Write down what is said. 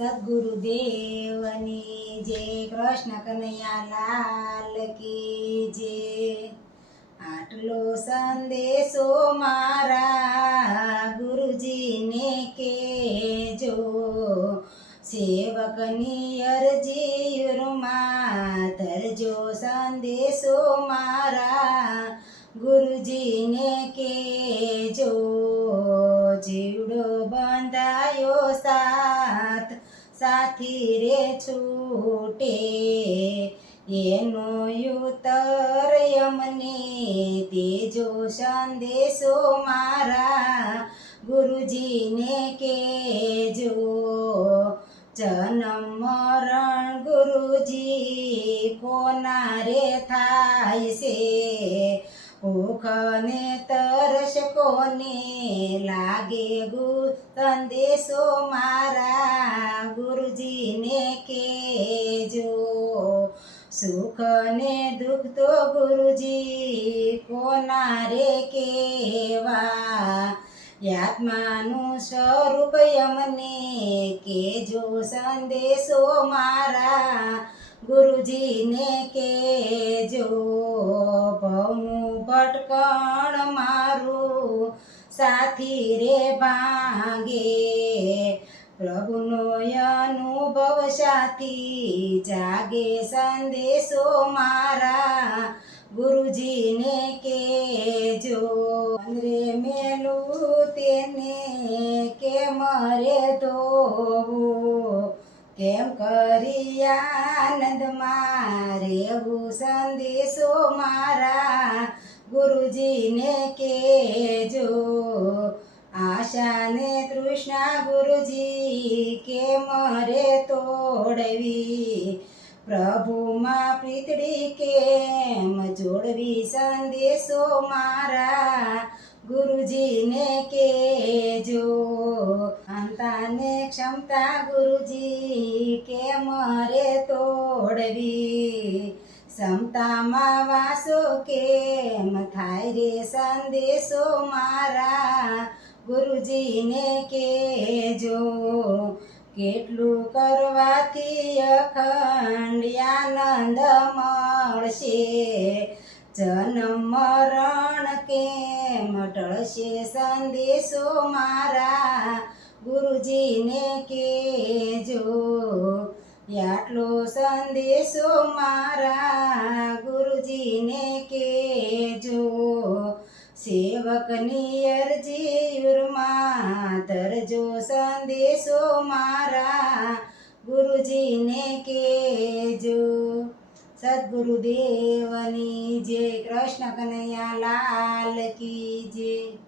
સદગુરુદેવની જય, કૃષ્ણ કનૈયા લાલ કી જય। આટલો સંદેશો મારા ગુરુજીને કહેજો, સેવકની અરજી ઉરમાં ધરજો। સંદેશો મારા ગુરુજીને કહેજો, જીવડો બંધાયો સાથ સાથી રે છૂટે, એનો ઉત્તર અમને દેજો। સંદેશો મારા ગુરુજીને કહેજો, જન્મ મરણ ગુરુજી કોના રે થાય છે, ભૂખ ને તરસ કોને લાગે સંદેશો મારા ગુરુજીને કહેજો। સુખ ને દુઃખ તો ગુરુજી કોના રે કેવા, આત્માનું સ્વરૂપ અમને કહેજો। સંદેશો મારા ગુરુજીને કહેજો, ભવનું ભટકણ મારું સાથી રે ભાંગે, પ્રભુનો અનુભવ સાથી જાગે। સંદેશો મારા ગુરુજીને કહેજો, રે મેલું તેને કેમ રે ધોવું, કેમ કરી આનંદમાં રહેવું। સંદેશો મારા ગુરુજીને કહેજો, આશા ને તૃષ્ણા ગુરુજી કેમ રે તોડવી, પ્રભુમાં પ્રીતડી કેમ જોડવી। સંદેશો મારા ગુરુજીને કહેજો, અંતાને ક્ષમતા ગુરુજી કેમ રે તોડવી, ક્ષમતામાં વાસો કેમ થાય રે। સંદેશો મારા ગુરુજીને કહેજો, કેટલું કરવાથી અખંડ આનંદ મળશે, જન્મ મરણ કેમ ટળશે। સંદેશો મારા ગુરુજીને કહેજો, આટલો સંદેશો મારા ગુરુજીને કહેજો, સેવકની અરજી ઉરમાં ધરજો। સંદેશો મારા ગુરુજીને કહેજો। સદગુરુદેવની જય, કૃષ્ણ કનૈયા લાલ કી જય।